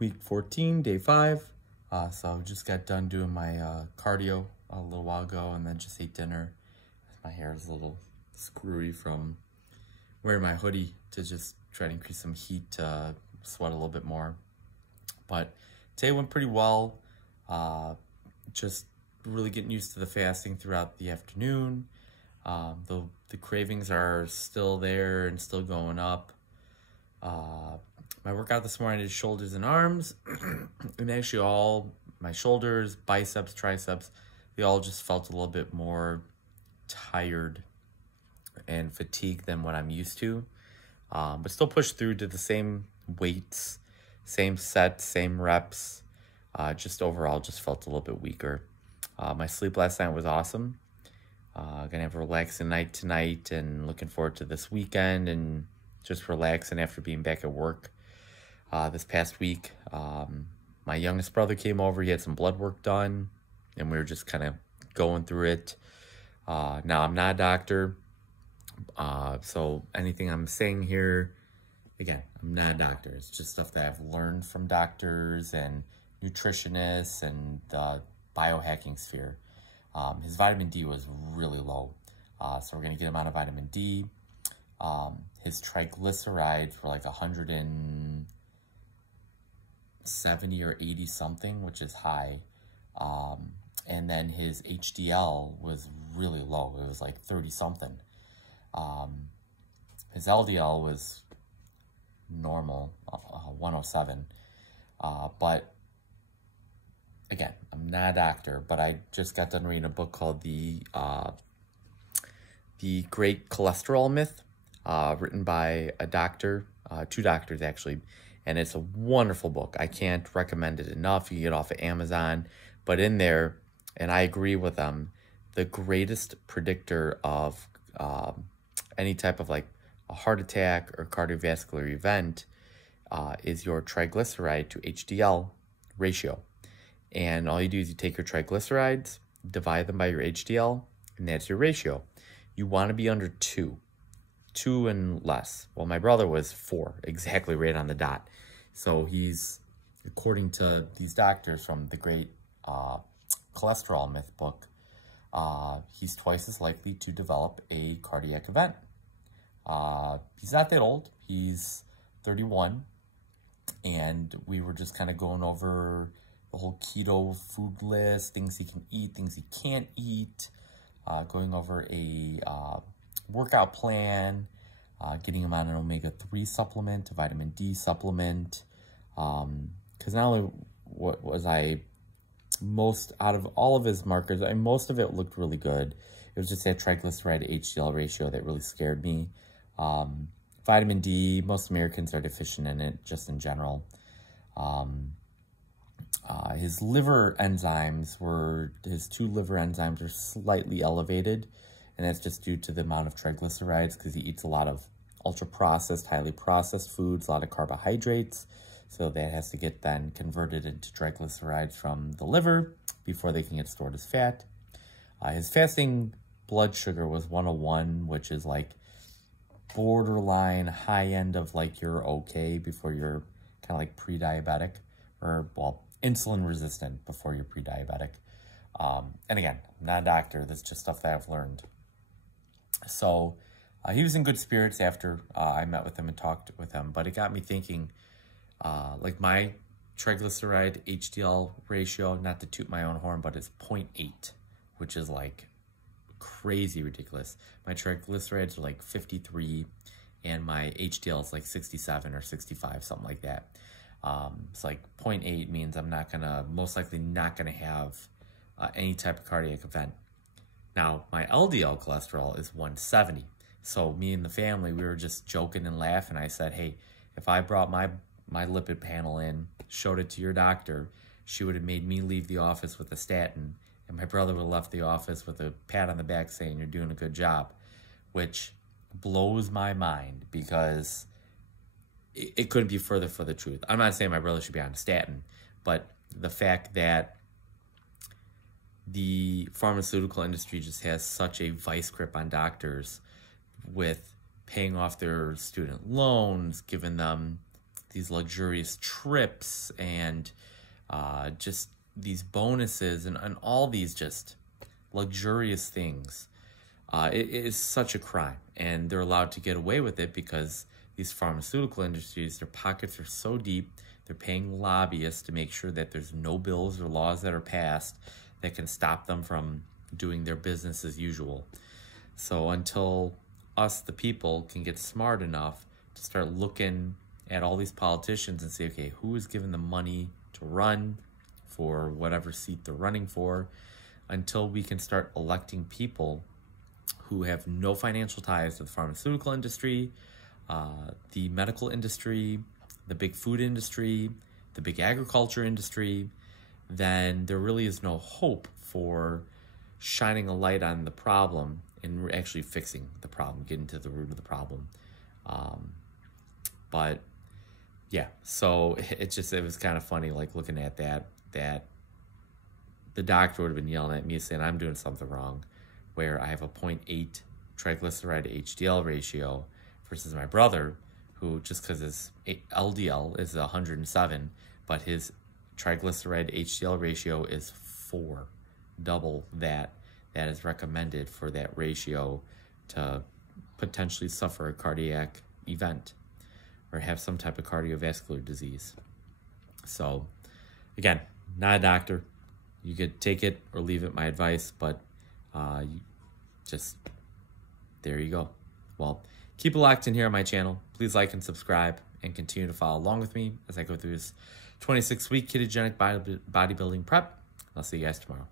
Week 14, day 5. So I just got done doing my cardio a little while ago and then just ate dinner. My hair is a little screwy from wearing my hoodie to just try to increase some heat to sweat a little bit more. But today went pretty well. Just really getting used to the fasting throughout the afternoon. The cravings are still there and still going up. My workout this morning I did shoulders and arms, and actually all my shoulders, biceps, triceps, they all just felt a little bit more tired and fatigued than what I'm used to. But still pushed through to the same weights, same sets, same reps. Just overall just felt a little bit weaker. My sleep last night was awesome. Gonna have a relaxing night tonight and looking forward to this weekend and just relaxing after being back at work this past week. My youngest brother came over. He had some blood work done and we were just kind of going through it. Now I'm not a doctor, so anything I'm saying here, again, I'm not a doctor. It's just stuff that I've learned from doctors and nutritionists and the biohacking sphere. His vitamin D was really low, so we're going to get him on a vitamin D. His triglycerides were like 170 or 80 something, which is high. And then his HDL was really low. It was like 30 something. His LDL was normal, 107. But again, I'm not a doctor, but I just got done reading a book called The Great Cholesterol Myth, written by a doctor, 2 doctors actually, and it's a wonderful book. I can't recommend it enough. You can get it off of Amazon, but in there, and I agree with them, the greatest predictor of any type of like a heart attack or cardiovascular event is your triglyceride to HDL ratio. And all you do is you take your triglycerides, divide them by your HDL, and that's your ratio. You want to be under 2 and less. Well, my brother was 4, exactly right on the dot. So he's, according to these doctors from the Great Cholesterol Myth book, he's twice as likely to develop a cardiac event. He's not that old. He's 31. And we were just kind of going over the whole keto food list, things he can eat, things he can't eat, going over a workout plan, getting him on an omega-3 supplement, a vitamin D supplement. Because not only what was I most out of all of his markers, most of it looked really good. It was just that triglyceride to HDL ratio that really scared me. Vitamin D, most Americans are deficient in it, just in general. His liver enzymes his 2 liver enzymes are slightly elevated, and that's just due to the amount of triglycerides because he eats a lot of ultra-processed, highly processed foods, a lot of carbohydrates, so that has to get then converted into triglycerides from the liver before they can get stored as fat. His fasting blood sugar was 101, which is like borderline high end of like you're okay before you're kind of like pre-diabetic, or well, insulin resistant before you're pre-diabetic. And again, I'm not a doctor. That's just stuff that I've learned. So he was in good spirits after I met with him and talked with him, but it got me thinking, like my triglyceride HDL ratio, not to toot my own horn, but it's 0.8, which is like crazy ridiculous. My triglycerides are like 53 and my HDL is like 67 or 65, something like that. It's like 0.8 means I'm most likely not gonna have any type of cardiac event. Now my LDL cholesterol is 170. So me and the family, we were just joking and laughing. I said, hey, if I brought my lipid panel in, showed it to your doctor, she would have made me leave the office with a statin, and my brother would have left the office with a pat on the back saying you're doing a good job, which blows my mind because it couldn't be further for the truth. I'm not saying my brother should be on a statin, but the fact that the pharmaceutical industry just has such a vice grip on doctors with paying off their student loans, giving them these luxurious trips and just these bonuses and all these just luxurious things. It is such a crime, and they're allowed to get away with it because these pharmaceutical industries, their pockets are so deep. They're paying lobbyists to make sure that there's no bills or laws that are passed that can stop them from doing their business as usual. So until us, the people, can get smart enough to start looking at all these politicians and say, okay, who is giving them money to run for whatever seat they're running for, until we can start electing people who have no financial ties to the pharmaceutical industry, the medical industry, the big food industry, the big agriculture industry, then there really is no hope for shining a light on the problem and actually fixing the problem, getting to the root of the problem. But yeah, so it was kind of funny, like looking at that the doctor would have been yelling at me saying I'm doing something wrong, where I have a 0.8 triglyceride to HDL ratio versus my brother, who, just because his LDL is 107, but his triglyceride to HDL ratio is 4, double that is recommended for that ratio to potentially suffer a cardiac event or have some type of cardiovascular disease. So again, not a doctor. You could take it or leave it, my advice, but just there you go. Well, keep it locked in here on my channel. Please like and subscribe and continue to follow along with me as I go through this 26-week ketogenic bodybuilding prep. I'll see you guys tomorrow.